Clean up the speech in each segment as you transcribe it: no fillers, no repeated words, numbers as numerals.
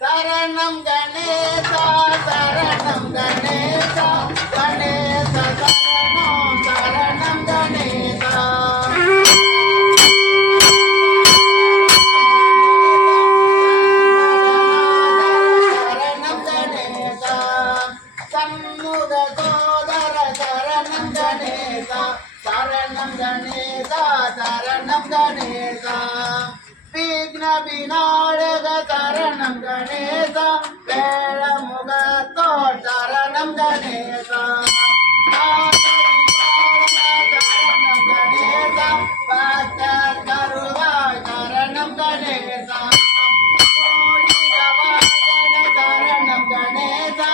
சரணம் கணேசா சரணம் கணேசா கணேச சரணம் சரணம் கணேசா சரணம் கணேசா சண்முக சோதர சரணம் கணேசா சரணம் கணேசா சரணம் கணேசா விக்ன விநாயக சரணம் கணேசா வேள முகத்தோ சரணம் கணேசா சரணம் கணேசா பக்த கருவாய் சரணம் கணேசா சரணம் கணேசா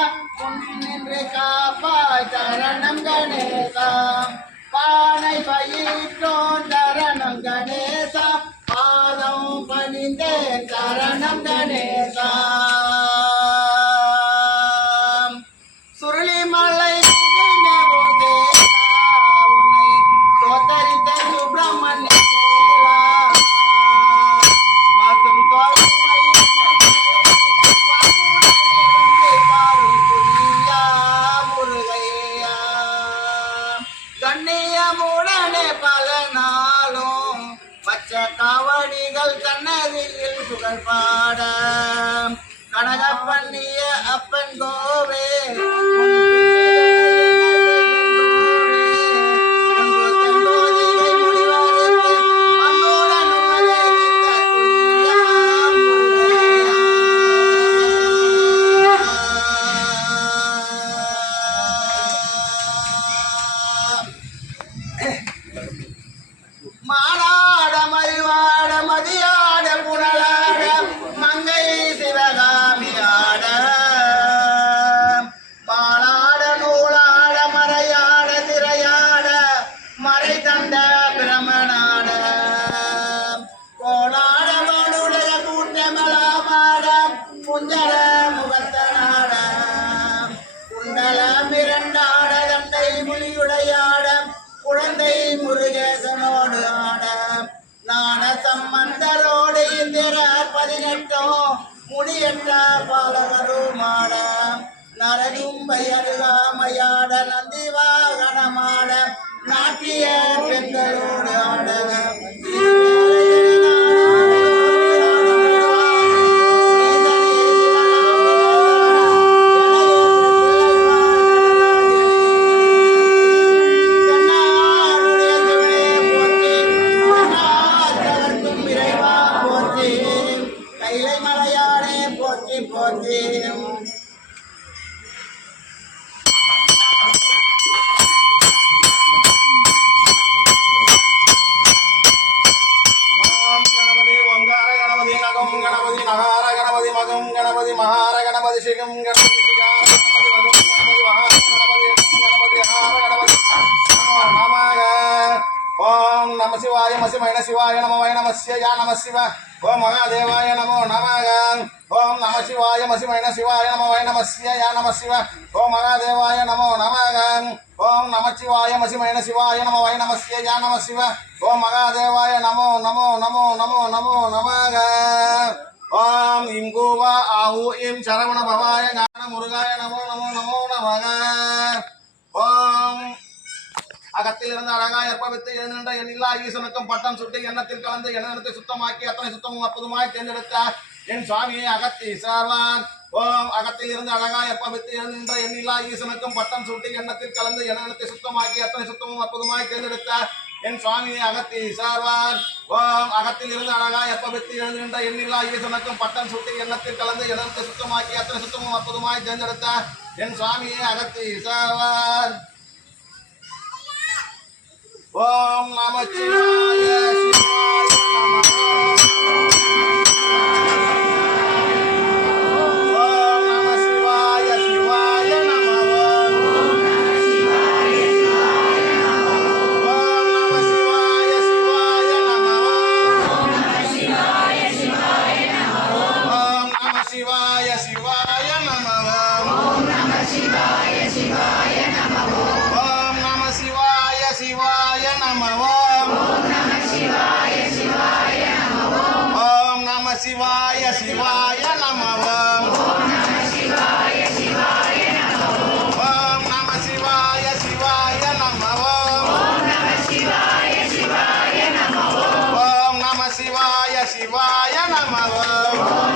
நின்று காப்பாய் சரணம் கணேசா பானை பயிற்றோன் சரணம் கணேசா பாதம் பணிந்தேன் சரணம் கணேசா சுருளிமலை உன்னை தோத்தரித்த சுப்பிரமணிய கண்ணியமுடனே பல நாளும் பச்சை காவடிகள் கண்ணதியில் புகழ் பாட கனகப்பண்ணிய அப்பன் கோவே மானாட மறிவாட மதியாட புனலாட மங்கை சிவகாமியாட பாலாட நூலாட மறையாட திரையாட மறை தந்த பிரமனாட கோலாட மனுடைய கூட்டமலாமாட குஞ்சல முகத்தனாட குண்டலம் இரண்டாட தண்டை மொழியுடையாட குழந்தை முருகேசனோடு ஆட நாண சம்பந்தரோடு இந்திர 18 முடியற்ற பாலகருமாட நரகும்பை அருகாமையாட நந்தி வாகனமாட நாட்டிய பெண்களோடு ஆட गणपति महार गणपति शिवम गणपति ओम नमः शिवाय मसिमैन शिवाय नमो वै नमस्य या नमः शिव ओम महादेवाय नमो नमः ओम नमः शिवाय मसिमैन शिवाय नमो वै नमस्य या नमः शिव ओम महादेवाय नमो नमः ओम नमः शिवाय मसिमैन शिवाय नमो वै नमस्य या नमः शिव ओम महादेवाय नमो नमो नमो नमो नमो नमः ओम इं गोवा आहु इं शरवण भवाय ज्ञान मुरुगाय नमो नमो नमो नमः ओम அகத்திலிருந்து அழகாய் ஏற்பவித்து எழுந்த எண்ணில்லா ஈசனுக்கும் பட்டம் சுட்டி எண்ணத்தில் கலந்து எண்ணத்தை சுத்தமாக்கி அத்தனை சுத்தமும் அற்புதமாய் தேர்ந்தெடுத்த என் சுவாமியை அகத்தீசார்வான் ஓம் அகத்தில் இருந்து அழகாய் ஏற்பவித்து எழுந்த எண்ணில்லா ஈசனுக்கும் பட்டம் சுட்டி எண்ணத்தில் கலந்து எண்ணத்தை சுத்தமாக்கி அத்தனை சுத்தமும் அற்புதமாய் தேர்ந்தெடுத்த என் சுவாமியை அகத்தீசார்வான் ஓம் அகத்தில் இருந்து அழகாய் ஏற்பவித்து எழுந்த எண்ணில்லா ஈசனுக்கும் பட்டம் சுட்டி எண்ணத்தில் கலந்து எண்ணத்தை சுத்தமாக்கி அத்தனை சுத்தமும் அற்புதமாய் தேர்ந்தெடுத்த என் சுவாமியை அகத்தீசார்வான் ओम नमः शिवाय शिवाय नमः ओम नमः शिवाय शिवाय नमः ओम नमः शिवाय शिवाय नमः ओम नमः शिवाय शिवाय नमः ओम नमः शिवाय शिवाय नमः ओम नमः शिवाय शिवाय नमः ओम नमः शिवाय शिवाय नमः ओम नमः शिवाय ஓம்